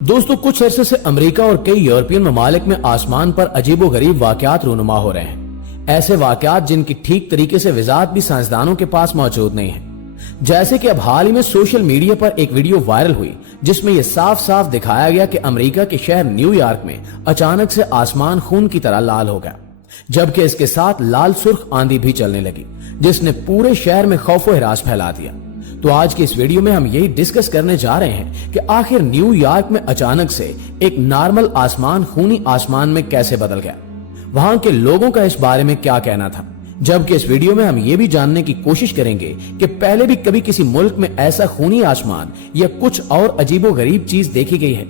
दोस्तों, कुछ अरसे से अमेरिका और कई यूरोपियन ममालिक में आसमान पर अजीबोगरीब वाकयात रूनुमा हो रहे हैं। ऐसे वाकयात जिनकी ठीक तरीके से वजाहत भी साइंसदानों के पास मौजूद नहीं है। जैसे कि अब हाल ही में सोशल मीडिया पर एक वीडियो वायरल हुई जिसमें यह साफ साफ दिखाया गया कि अमेरिका के शहर न्यूयॉर्क में अचानक से आसमान खून की तरह लाल हो गया, जबकि इसके साथ लाल सुर्ख आंधी भी चलने लगी जिसने पूरे शहर में खौफो हिरास फैला दिया। तो आज की इस वीडियो में हम यही डिस्कस करने जा रहे हैं कि आखिर न्यूयॉर्क में अचानक से एक नॉर्मल आसमान खूनी आसमान में कैसे बदल गया, वहां के लोगों का इस बारे में क्या कहना था। जबकि इस वीडियो में हम ये भी जानने की कोशिश करेंगे कि पहले भी कभी किसी मुल्क में ऐसा खूनी आसमान या कुछ और अजीबोगरीब चीज देखी गई है।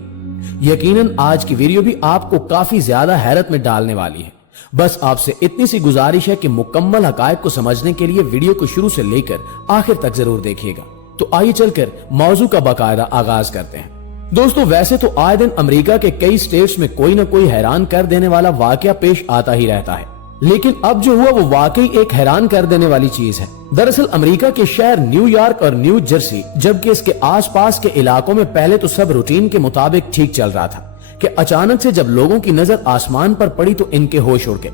यकीनन आज की वीडियो भी आपको काफी ज्यादा हैरत में डालने वाली है। बस आपसे इतनी सी गुजारिश है कि मुकम्मल हकायक को समझने के लिए वीडियो को शुरू से लेकर आखिर तक जरूर देखिएगा। तो आइए चलकर मौजू का बाकायदा आगाज करते हैं। दोस्तों, वैसे तो आए दिन अमेरिका के कई स्टेट्स में कोई न कोई हैरान कर देने वाला वाकया पेश आता ही रहता है, लेकिन अब जो हुआ वो वाकई एक हैरान कर देने वाली चीज है। दरअसल अमेरिका के शहर न्यूयॉर्क और न्यू जर्सी, जबकि इसके आसपास के इलाकों में पहले तो सब रूटीन के मुताबिक ठीक चल रहा था कि अचानक से जब लोगों की नजर आसमान पर पड़ी तो इनके होश उड़ गए,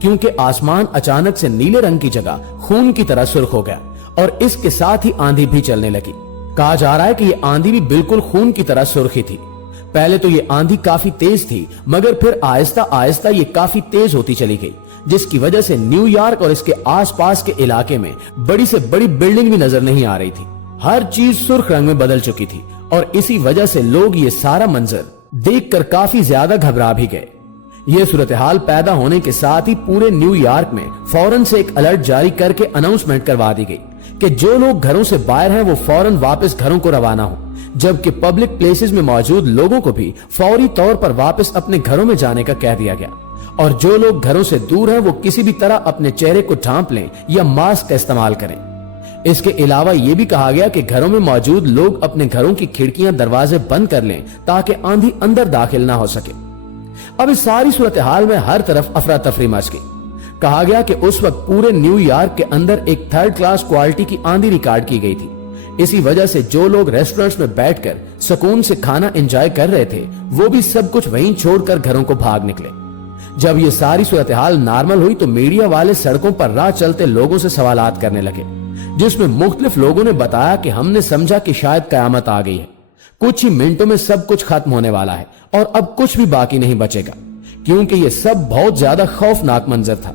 क्योंकि आसमान अचानक से नीले रंग की जगह खून की तरह सुर्ख हो गया और इसके साथ ही आंधी भी चलने लगी। कहा जा रहा है कि ये आंधी भी बिल्कुल खून की तरह सुर्खी थी। पहले तो ये आंधी काफी तेज थी, मगर फिर आहिस्ता आहिस्ता ये काफी तेज होती चली गई, जिसकी वजह से न्यूयॉर्क और इसके आसपास के इलाके में बड़ी से बड़ी बिल्डिंग भी नजर नहीं आ रही थी। हर चीज सुर्ख रंग में बदल चुकी थी और इसी वजह से लोग ये सारा मंजर देखकर काफी ज्यादा घबरा भी गए। यह सूरत हाल पैदा होने के साथ ही पूरे न्यूयॉर्क में फौरन से एक अलर्ट जारी करके अनाउंसमेंट करवा दी गई कि जो लोग घरों से बाहर हैं वो फौरन वापस घरों को रवाना हो, जबकि पब्लिक प्लेसेस में मौजूद लोगों को भी फौरी तौर पर वापस अपने घरों में जाने का कह दिया गया और जो लोग घरों से दूर हैं वो किसी भी तरह अपने चेहरे को ढांप लें या मास्क का इस्तेमाल करें। इसके अलावा यह भी कहा गया कि घरों में मौजूद लोग अपने घरों की खिड़कियां दरवाजे बंद कर लें ताकि आंधी अंदर दाखिल ना हो सके। अब इस सारी सूरत हाल में हर तरफ अफरा तफरी मच गई। कहा गया कि उस वक्त पूरे न्यूयॉर्क के अंदर एक थर्ड क्लास क्वालिटी की आंधी रिकॉर्ड की गई थी। इसी वजह से जो लोग रेस्टोरेंट्स में बैठकर सुकून से खाना एंजॉय कर रहे थे वो भी सब कुछ वहीं छोड़कर घरों को भाग निकले। जब ये सारी सूरत हाल नॉर्मल हुई तो मीडिया वाले सड़कों पर राह चलते लोगों से सवालात करने लगे, जिसमें मुख्तलिफ लोगों ने बताया कि हमने समझा कि शायद कयामत आ गई है, कुछ ही मिनटों में सब कुछ खत्म होने वाला है और अब कुछ भी बाकी नहीं बचेगा, क्योंकि ये सब बहुत ज्यादा खौफनाक मंजर था।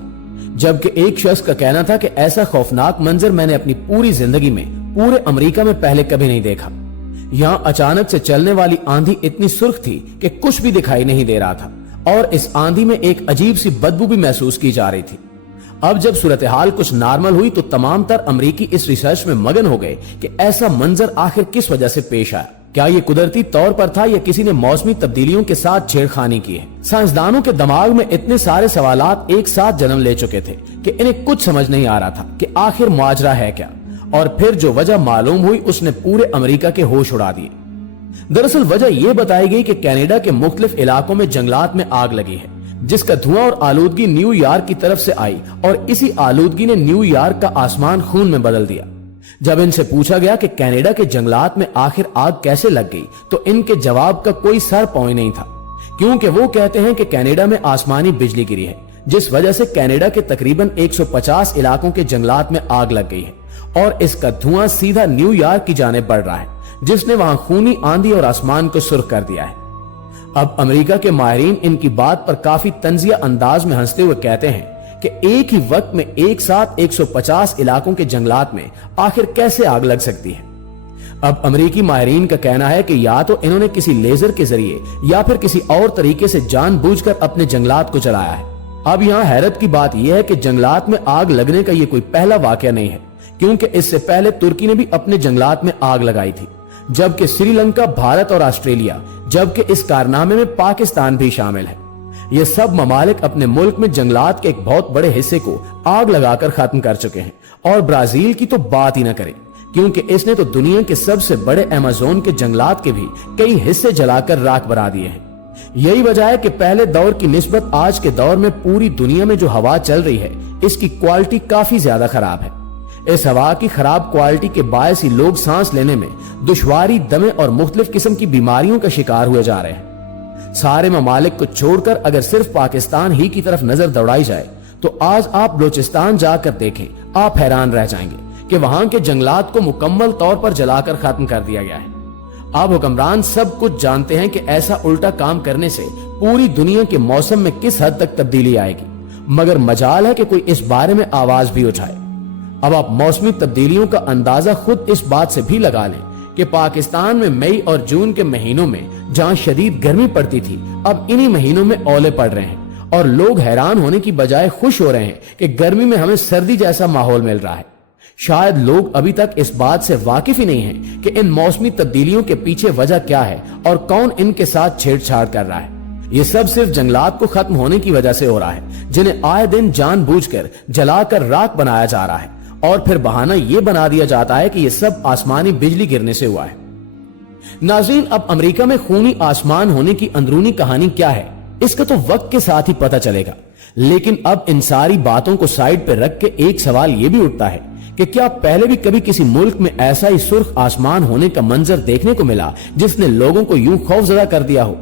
जबकि एक शख्स का कहना था कि ऐसा खौफनाक मंजर मैंने अपनी पूरी जिंदगी में पूरे अमेरिका में पहले कभी नहीं देखा। यहाँ अचानक से चलने वाली आंधी इतनी सुर्ख थी कि कुछ भी दिखाई नहीं दे रहा था और इस आंधी में एक अजीब सी बदबू भी महसूस की जा रही थी। अब जब सूरत हाल कुछ नॉर्मल हुई तो तमाम तर अमरीकी इस रिसर्च में मगन हो गए कि ऐसा मंजर आखिर किस वजह से पेश आया। क्या ये कुदरती तौर पर था या किसी ने मौसमी तब्दीलियों के साथ छेड़खानी की है। साइंसदानों के दिमाग में इतने सारे सवालात एक साथ जन्म ले चुके थे कि इन्हें कुछ समझ नहीं आ रहा था कि आखिर माजरा है क्या, और फिर जो वजह मालूम हुई उसने पूरे अमेरिका के होश उड़ा दिए। दरअसल वजह यह बताई गई कि कनाडा के मुख्तलिफ इलाकों में जंगलात में आग लगी है, जिसका धुआं और आलूदगी न्यूयॉर्क की तरफ से आई और इसी आलूदगी ने न्यूयॉर्क का आसमान खून में बदल दिया। जब इनसे पूछा गया कि कनाडा के जंगलात में आखिर आग कैसे लग गई तो इनके जवाब का कोई सर पाँव नहीं था, क्योंकि वो कहते हैं कि कनाडा में आसमानी बिजली गिरी है, जिस वजह से कनाडा के तकरीबन 150 इलाकों के जंगलात में आग लग गई है और इसका धुआं सीधा न्यूयॉर्क की जाने बढ़ रहा है, जिसने वहां खूनी आंधी और आसमान को सुर्ख कर दिया है। अब अमेरिका के माहिरीन इनकी बात पर काफी तंजिया अंदाज में हंसते हुए कहते हैं कि एक ही वक्त में एक साथ 150 इलाकों के जंगलात में आखिर कैसे आग लग सकती है। अब अमेरिकी माहिरीन का कहना है कि या तो इन्होंने किसी लेजर के जरिए या फिर किसी और तरीके से जानबूझकर अपने जंगलात को जलाया है। अब यहाँ हैरत की बात यह है कि जंगलात में आग लगने का ये कोई पहला वाकया नहीं है, क्योंकि इससे पहले तुर्की ने भी अपने जंगलात में आग लगाई थी, जबकि श्रीलंका, भारत और ऑस्ट्रेलिया, जबकि इस कारनामे में पाकिस्तान भी शामिल है। ये सब ममालिक अपने मुल्क में जंगलात के एक बहुत बड़े हिस्से को आग लगाकर खत्म कर चुके हैं, और ब्राजील की तो बात ही न करें, क्योंकि इसने तो दुनिया के सबसे बड़े अमेज़न के जंगलात के भी कई हिस्से जलाकर राख बना दिए हैं। यही वजह है कि पहले दौर की निस्बत आज के दौर में पूरी दुनिया में जो हवा चल रही है इसकी क्वालिटी काफी ज्यादा खराब है। इस हवा की खराब क्वालिटी के बायस ही लोग सांस लेने में दुश्वारी, दमे और मुख्तलिफ किस्म की बीमारियों का शिकार हुए जा रहे हैं। सारे ममालिक को छोड़कर अगर सिर्फ पाकिस्तान ही की तरफ नजर दौड़ाई जाए तो आज आप बलूचिस्तान जाकर देखें, आप हैरान रह जाएंगे कि वहां के जंगलात को मुकम्मल तौर पर जलाकर खत्म कर दिया गया है। अब हुक्मरान सब कुछ जानते हैं कि ऐसा उल्टा काम करने से पूरी दुनिया के मौसम में किस हद तक तब्दीली आएगी, मगर मजाल है कि कोई इस बारे में आवाज भी उठाए। अब आप मौसमी तब्दीलियों का अंदाजा खुद इस बात से भी लगा लें कि पाकिस्तान में मई और जून के महीनों में जहां शदीद गर्मी पड़ती थी, अब इन्हीं महीनों में ओले पड़ रहे हैं और लोग हैरान होने की बजाय खुश हो रहे हैं कि गर्मी में हमें सर्दी जैसा माहौल मिल रहा है। शायद लोग अभी तक इस बात से वाकिफ ही नहीं हैं कि इन मौसमी तब्दीलियों के पीछे वजह क्या है और कौन इनके साथ छेड़छाड़ कर रहा है। ये सब सिर्फ जंगलात को खत्म होने की वजह से हो रहा है, जिन्हें आए दिन जानबूझकर जलाकर राख बनाया जा रहा है और फिर बहाना यह बना दिया जाता है कि यह सब आसमानी बिजली गिरने से हुआ है। नाज़रीन, अब अमेरिका में खूनी आसमान होने की अंदरूनी कहानी क्या है, इसका तो वक्त के साथ ही पता चलेगा। लेकिन अब इन सारी बातों को साइड पर रख के एक सवाल यह भी उठता है कि क्या पहले भी कभी किसी मुल्क में ऐसा ही सुर्ख आसमान होने का मंजर देखने को मिला जिसने लोगों को यूं खौफजदा कर दिया हो।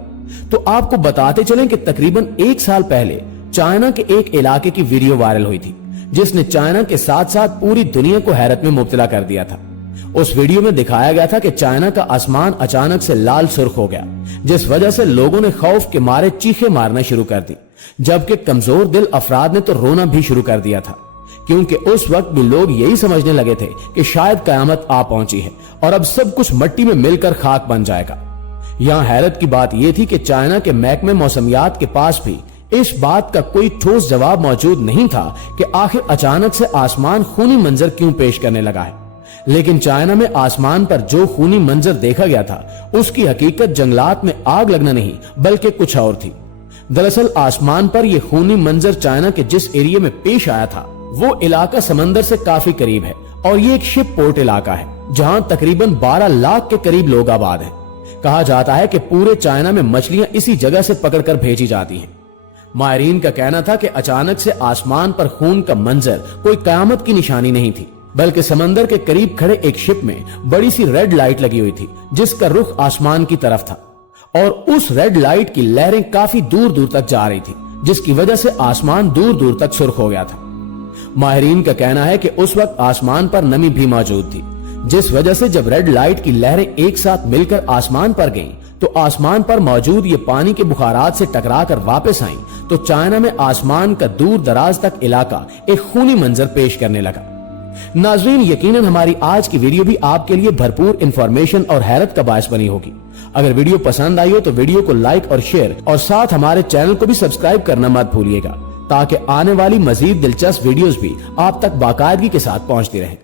तो आपको बताते चलें कि तकरीबन 1 साल पहले चाइना के एक इलाके की वीडियो वायरल हुई थी, जिसने चाइना के साथ साथ पूरी दुनिया को हैरत में मुब्तला कर दिया था। उस वीडियो में दिखाया गया था कि चाइना का आसमान अचानक से लाल सुर्ख हो गया, जिस वजह से लोगों ने खौफ के मारे चीखें मारना शुरू कर दी, जबकि कमजोर दिल अफराद ने तो रोना भी शुरू कर दिया था, क्योंकि उस वक्त भी लोग यही समझने लगे थे कि शायद कयामत आ पहुंची है और अब सब कुछ मिट्टी में मिलकर खाक बन जाएगा। यहां हैरत की बात यह थी कि चाइना के महकमे मौसमियात के पास भी इस बात का कोई ठोस जवाब मौजूद नहीं था कि आखिर अचानक से आसमान खूनी मंजर क्यों पेश करने लगा है। लेकिन चाइना में आसमान पर जो खूनी मंजर देखा गया था, उसकी हकीकत जंगलात में आग लगना नहीं बल्कि कुछ और थी। दरअसल आसमान पर यह खूनी मंजर चाइना के जिस एरिया में पेश आया था, वो इलाका समंदर से काफी करीब है और ये एक शिप पोर्ट इलाका है, जहां तकरीबन 12 लाख के करीब लोग आबाद हैं। कहा जाता है कि पूरे चाइना में मछलियां इसी जगह से पकड़कर भेजी जाती हैं। माहिरीन का कहना था कि अचानक से आसमान पर खून का मंजर कोई कयामत की निशानी नहीं थी, बल्कि समंदर के करीब खड़े एक शिप में बड़ी सी रेड लाइट लगी हुई थी, जिसका रुख आसमान की तरफ था और उस रेड लाइट की लहरें काफी दूर दूर तक जा रही थी, जिसकी वजह से आसमान दूर दूर तक सुर्ख हो गया था। माहिरीन का कहना है कि उस वक्त आसमान पर नमी भी मौजूद थी, जिस वजह से जब रेड लाइट की लहरें एक साथ मिलकर आसमान पर गईं, तो आसमान पर मौजूद ये पानी के बुखारात से टकराकर वापस आईं, तो चाइना में आसमान का दूर दराज तक इलाका एक खूनी मंजर पेश करने लगा। नाज़रीन, यकीनन हमारी आज की वीडियो भी आपके लिए भरपूर इंफॉर्मेशन और हैरत का बायस बनी होगी। अगर वीडियो पसंद आई हो तो वीडियो को लाइक और शेयर और साथ हमारे चैनल को भी सब्सक्राइब करना मत भूलिएगा, ताकि आने वाली मजीद दिलचस्प वीडियोस भी आप तक बाकायदगी के साथ पहुंचती रहें।